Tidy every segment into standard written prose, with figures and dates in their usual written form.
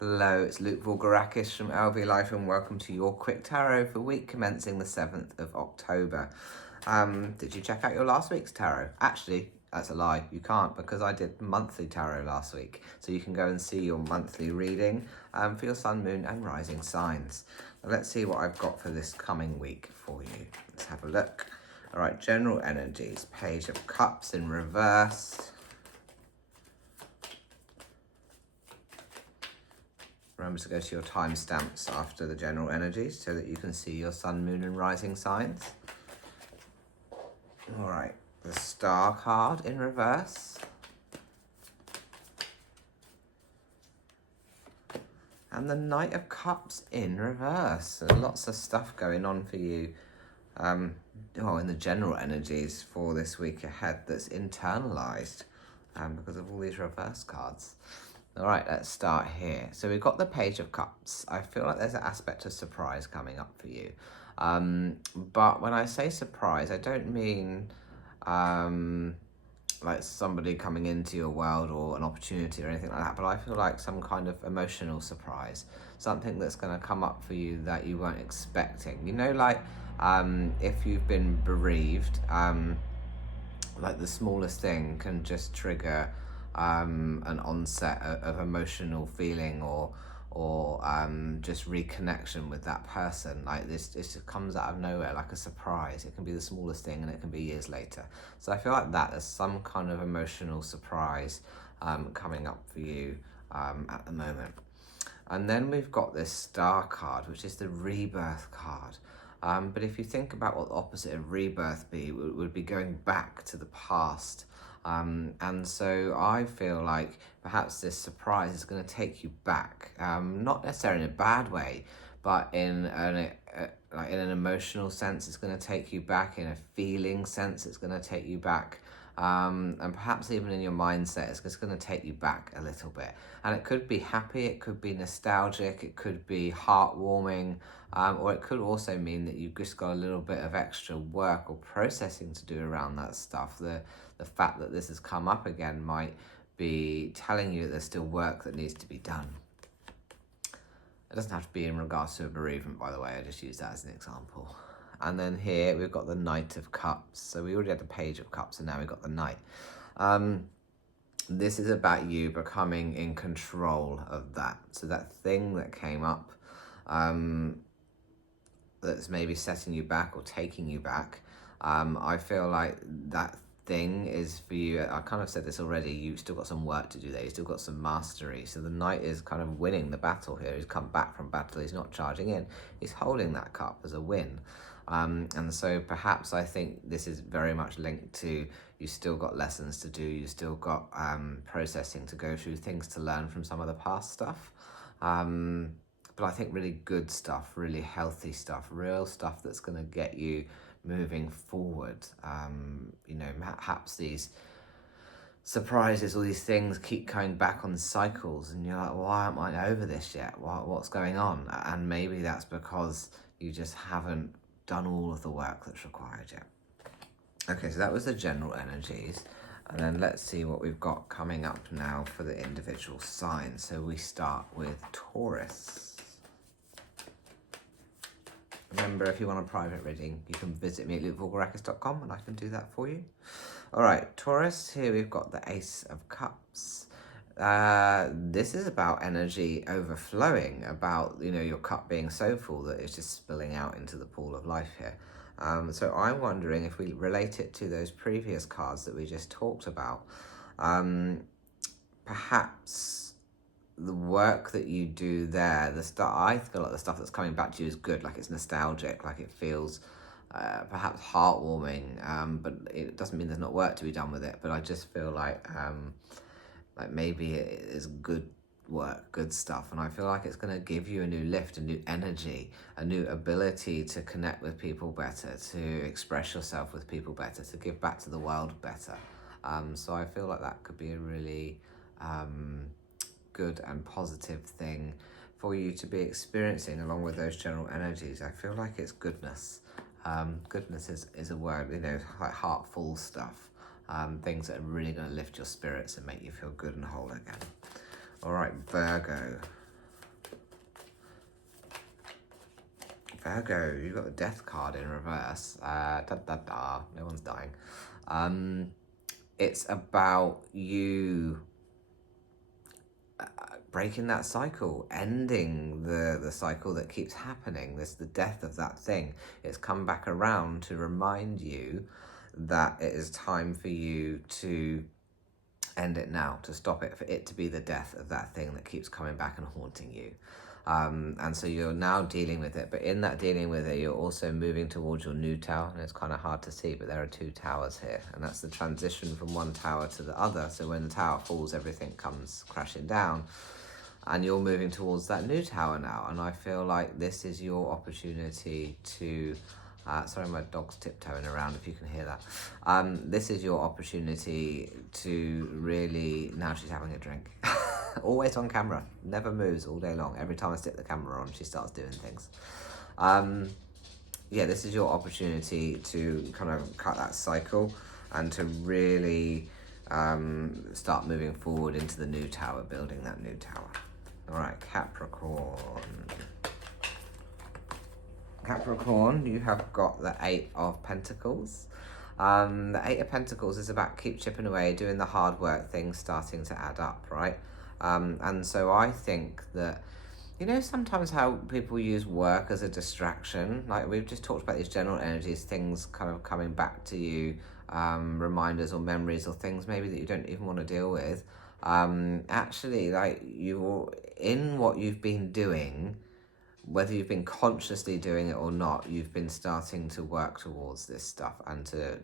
Hello, it's Luke Voulgarakis from LV Life and welcome to your quick tarot for week commencing the 7th of October. Did you check out your last week's tarot? Actually, that's a lie. You can't because I did monthly tarot last week. So you can go and see your monthly reading for your sun, moon and rising signs. Now let's see what I've got for this coming week for you. Let's have a look. All right, general energies, Page of Cups in reverse. Remember to go to your timestamps after the general energies so that you can see your sun, moon and rising signs. All right, the Star card in reverse. And the Knight of Cups in reverse. So lots of stuff going on for you in the general energies for this week ahead that's internalized because of all these reverse cards. All right, let's start here. So we've got the Page of Cups. I feel like there's an aspect of surprise coming up for you. But when I say surprise, I don't mean like somebody coming into your world or an opportunity or anything like that. But I feel like some kind of emotional surprise, something that's going to come up for you that you weren't expecting. You know, like if you've been bereaved, like the smallest thing can just trigger an onset of emotional feeling or just reconnection with that person. Like this just comes out of nowhere like a surprise. It can be the smallest thing and it can be years later. So I feel like that there's some kind of emotional surprise coming up for you at the moment. And then we've got this Star card, which is the Rebirth card. But if you think about what the opposite of rebirth would be going back to the past. And so I feel like perhaps this surprise is going to take you back, not necessarily in a bad way, but in an emotional sense. It's going to take you back. In a feeling sense, it's going to take you back. And perhaps even in your mindset, it's just going to take you back a little bit. And it could be happy, it could be nostalgic, it could be heartwarming, or it could also mean that you've just got a little bit of extra work or processing to do around that stuff. The fact that this has come up again might be telling you that there's still work that needs to be done. It doesn't have to be in regards to a bereavement, by the way. I just use that as an example. And then here we've got the Knight of Cups. So we already had the Page of Cups and now we've got the Knight. This is about you becoming in control of that. So that thing that came up that's maybe setting you back or taking you back. I feel like that thing is for you. I kind of said this already. You've still got some work to do there. You've still got some mastery. So the Knight is kind of winning the battle here. He's come back from battle. He's not charging in. He's holding that cup as a win. And so perhaps I think this is very much linked to you still got lessons to do. You still got processing to go through, things to learn from some of the past stuff. But I think really good stuff, really healthy stuff, real stuff that's going to get you moving forward. Perhaps these surprises, all these things keep coming back on cycles and you're like, why aren't I over this yet? What's going on? And maybe that's because you just haven't done all of the work that's required yet. Okay, so that was the general energies. And then let's see what we've got coming up now for the individual signs. So we start with Taurus. Remember, if you want a private reading, you can visit me at lvlife and I can do that for you. All right, Taurus, here we've got the Ace of Cups. This is about energy overflowing, about, your cup being so full that it's just spilling out into the pool of life here. So I'm wondering if we relate it to those previous cards that we just talked about. Perhaps the work that you do there, I feel like the stuff that's coming back to you is good, like it's nostalgic, like it feels perhaps heartwarming, but it doesn't mean there's not work to be done with it. But I just feel like maybe it is good work, good stuff, and I feel like it's going to give you a new lift, a new energy, a new ability to connect with people better, to express yourself with people better, to give back to the world better. So I feel like that could be a really good and positive thing for you to be experiencing along with those general energies. I feel like it's goodness. Goodness is a word, like heartful stuff. Things that are really going to lift your spirits and make you feel good and whole again. All right, Virgo. Virgo, you've got the death card in reverse. No one's dying. It's about you breaking that cycle, ending the cycle that keeps happening. This the death of that thing. It's come back around to remind you that it is time for you to end it now, to stop it, for it to be the death of that thing that keeps coming back and haunting you. And so you're now dealing with it, but in that dealing with it, you're also moving towards your new tower, and it's kind of hard to see, but there are 2 towers here, and that's the transition from one tower to the other. So when the tower falls, everything comes crashing down, and you're moving towards that new tower now. And I feel like this is your opportunity to sorry, my dog's tiptoeing around, if you can hear that. This is your opportunity to really, now she's having a drink. Always on camera, never moves all day long. Every time I stick the camera on, she starts doing things. Yeah, this is your opportunity to kind of cut that cycle and to really start moving forward into the new tower, building that new tower. All right, Capricorn. Capricorn, you have got the 8 of Pentacles. The 8 of Pentacles is about keep chipping away, doing the hard work, things starting to add up, right? And so I think that, you know, sometimes how people use work as a distraction, like we've just talked about these general energies, things kind of coming back to you, reminders or memories or things maybe that you don't even want to deal with. Actually, like you're in what you've been doing, whether you've been consciously doing it or not, you've been starting to work towards this stuff and to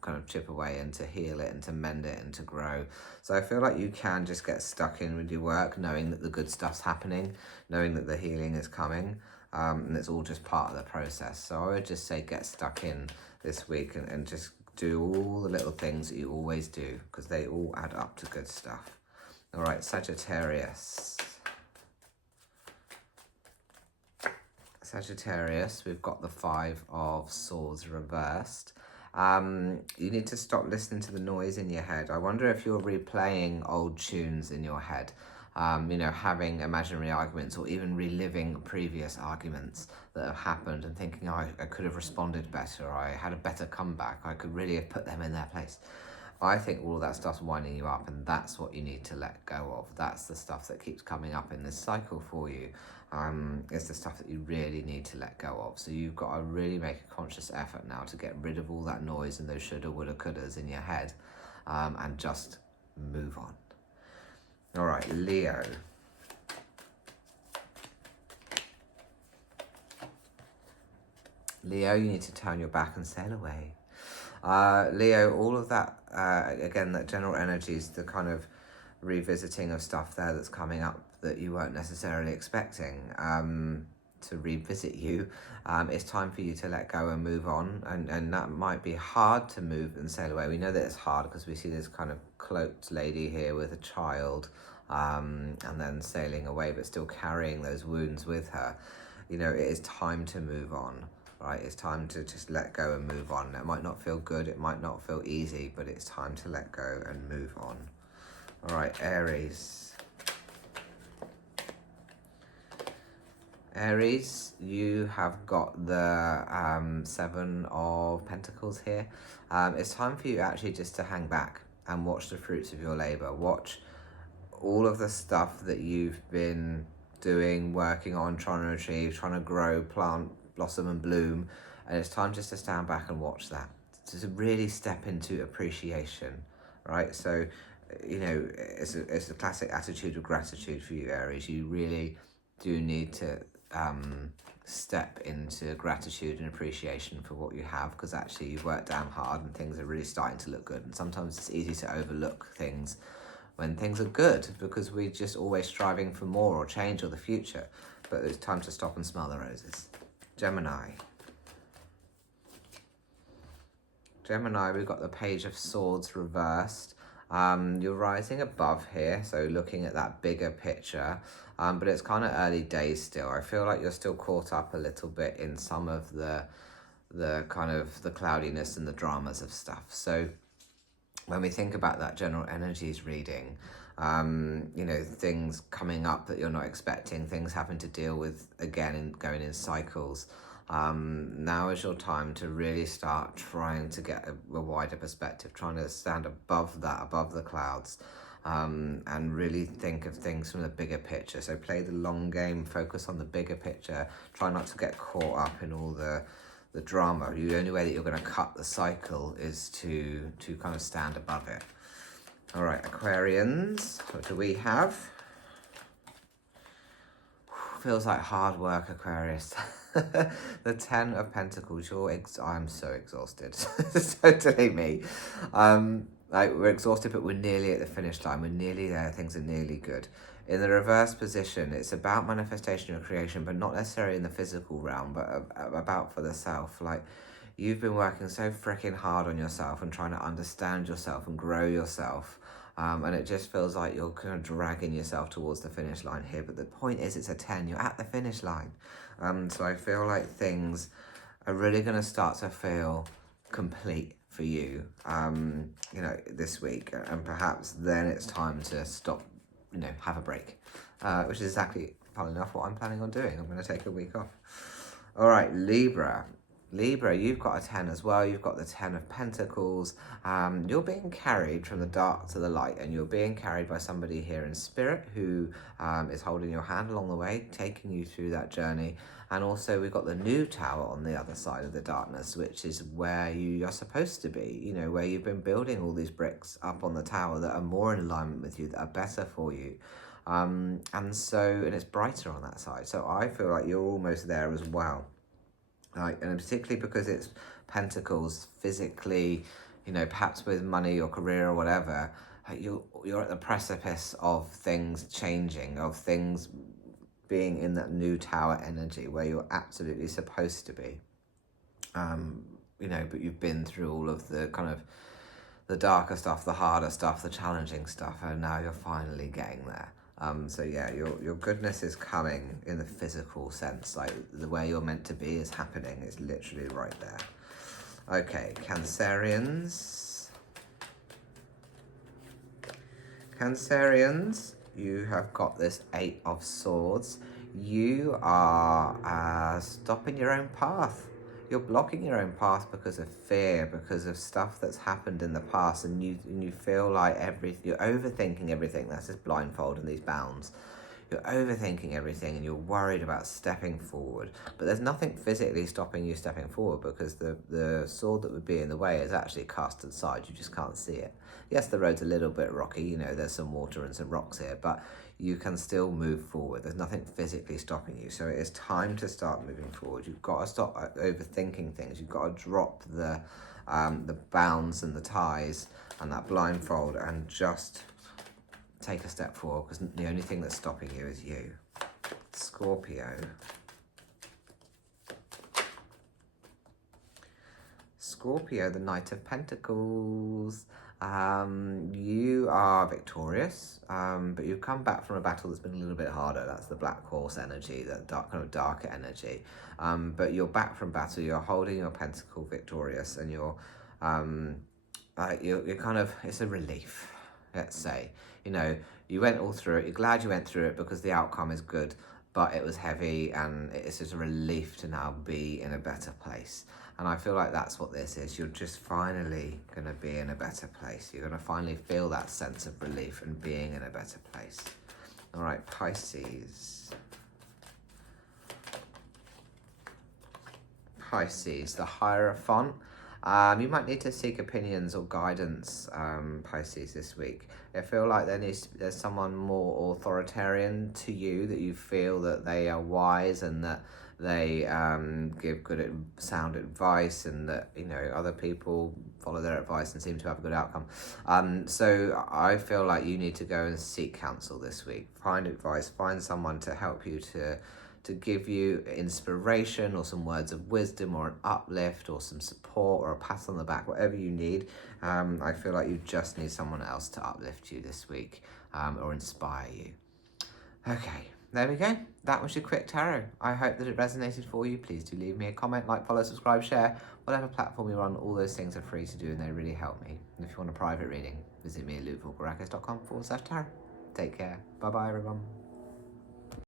kind of chip away and to heal it and to mend it and to grow. So I feel like you can just get stuck in with your work, knowing that the good stuff's happening, knowing that the healing is coming, and it's all just part of the process. So I would just say get stuck in this week and just do all the little things that you always do, because they all add up to good stuff. All right, Sagittarius. Sagittarius, we've got the 5 of Swords reversed. You need to stop listening to the noise in your head. I wonder if you're replaying old tunes in your head, you know, having imaginary arguments or even reliving previous arguments that have happened and thinking, oh, I could have responded better, I had a better comeback, I could really have put them in their place. I think all of that stuff's winding you up, and that's what you need to let go of. That's the stuff that keeps coming up in this cycle for you. It's the stuff that you really need to let go of. So you've got to really make a conscious effort now to get rid of all that noise and those shoulda, woulda, couldas in your head, and just move on. All right, Leo. Leo, you need to turn your back and sail away. Leo, all of that, again, that general energies, the kind of revisiting of stuff there that's coming up that you weren't necessarily expecting to revisit you. It's time for you to let go and move on, and that might be hard to move and sail away. We know that it's hard because we see this kind of cloaked lady here with a child, and then sailing away but still carrying those wounds with her. You know, it is time to move on. Right, it's time to just let go and move on. It might not feel good, it might not feel easy, but it's time to let go and move on. All right, Aries. Aries, you have got the 7 of Pentacles here. It's time for you actually just to hang back and watch the fruits of your labor. Watch all of the stuff that you've been doing, working on, trying to achieve, trying to grow, plant, blossom and bloom, and it's time just to stand back and watch that, to really step into appreciation, right? So, you know, it's a classic attitude of gratitude for you, Aries. You really do need to step into gratitude and appreciation for what you have, because actually you've worked damn hard and things are really starting to look good. And sometimes it's easy to overlook things when things are good because we're just always striving for more or change or the future. But it's time to stop and smell the roses. Gemini. Gemini, we've got the Page of Swords reversed. You're rising above here, so looking at that bigger picture, but it's kind of early days still. I feel like you're still caught up a little bit in some of the kind of the cloudiness and the dramas of stuff. So when we think about that general energies reading, you know, things coming up that you're not expecting, things having to deal with again and going in cycles. Now is your time to really start trying to get a wider perspective, trying to stand above that, above the clouds, and really think of things from the bigger picture. So play the long game, focus on the bigger picture, try not to get caught up in all the drama. The only way that you're going to cut the cycle is to kind of stand above it. All right, Aquarians, what do we have? Feels like hard work, Aquarius. The 10 of Pentacles. I'm so exhausted. It's totally me. Like, we're exhausted, but we're nearly at the finish line. We're nearly there. Things are nearly good. In the reverse position, it's about manifestation and creation, but not necessarily in the physical realm, but about for the self. Like, you've been working so freaking hard on yourself and trying to understand yourself and grow yourself. And it just feels like you're kind of dragging yourself towards the finish line here. But the point is, it's a 10. You're at the finish line. So I feel like things are really going to start to feel complete for you, this week. And perhaps then it's time to stop, have a break, which is exactly, funnily enough, what I'm planning on doing. I'm going to take a week off. All right, Libra. Libra, you've got a 10 as well. You've got the 10 of Pentacles. You're being carried from the dark to the light, and you're being carried by somebody here in spirit who is holding your hand along the way, taking you through that journey. And also we've got the new tower on the other side of the darkness, which is where you are supposed to be, where you've been building all these bricks up on the tower that are more in alignment with you, that are better for you. And it's brighter on that side. So I feel like you're almost there as well. And particularly because it's Pentacles, physically, perhaps with money or career or whatever, you're at the precipice of things changing, of things being in that new tower energy where you're absolutely supposed to be. But you've been through all of the kind of the darker stuff, the harder stuff, the challenging stuff, and now you're finally getting there. So yeah, your goodness is coming in the physical sense, like the way you're meant to be is happening. It's literally right there. Okay, Cancerians. Cancerians, you have got this 8 of Swords. You are stopping your own path. You're blocking your own path because of fear, because of stuff that's happened in the past, and you feel like you're overthinking everything. That's this blindfold and these bounds. You're overthinking everything and you're worried about stepping forward. But there's nothing physically stopping you stepping forward, because the sword that would be in the way is actually cast aside. You just can't see it. Yes, the road's a little bit rocky, there's some water and some rocks here, but you can still move forward. There's nothing physically stopping you. So it is time to start moving forward. You've got to stop overthinking things. You've got to drop the bounds and the ties and that blindfold and just take a step forward, because the only thing that's stopping you is you. Scorpio. Scorpio, the Knight of Pentacles. You are victorious, but you've come back from a battle that's been a little bit harder. That's the Black Horse energy, that darker energy. But you're back from battle. You're holding your pentacle victorious, and you're kind of, it's a relief, let's say. You went all through it. You're glad you went through it because the outcome is good, but it was heavy, and it's just a relief to now be in a better place. And I feel like that's what this is. You're just finally going to be in a better place. You're going to finally feel that sense of relief and being in a better place. All right, Pisces. Pisces, the Hierophant. You might need to seek opinions or guidance, Pisces, this week. I feel like there's someone more authoritarian to you, that you feel that they are wise and that they give good sound advice, and that other people follow their advice and seem to have a good outcome. So I feel like you need to go and seek counsel this week. Find advice, find someone to help you to give you inspiration or some words of wisdom or an uplift or some support or a pat on the back, whatever you need. I feel like you just need someone else to uplift you this week, or inspire you. Okay, there we go. That was your quick tarot. I hope that it resonated for you. Please do leave me a comment, like, follow, subscribe, share, whatever platform you're on. All those things are free to do and they really help me. And if you want a private reading, visit me at lukevoulgarakis.com/tarot. Take care. Bye-bye, everyone.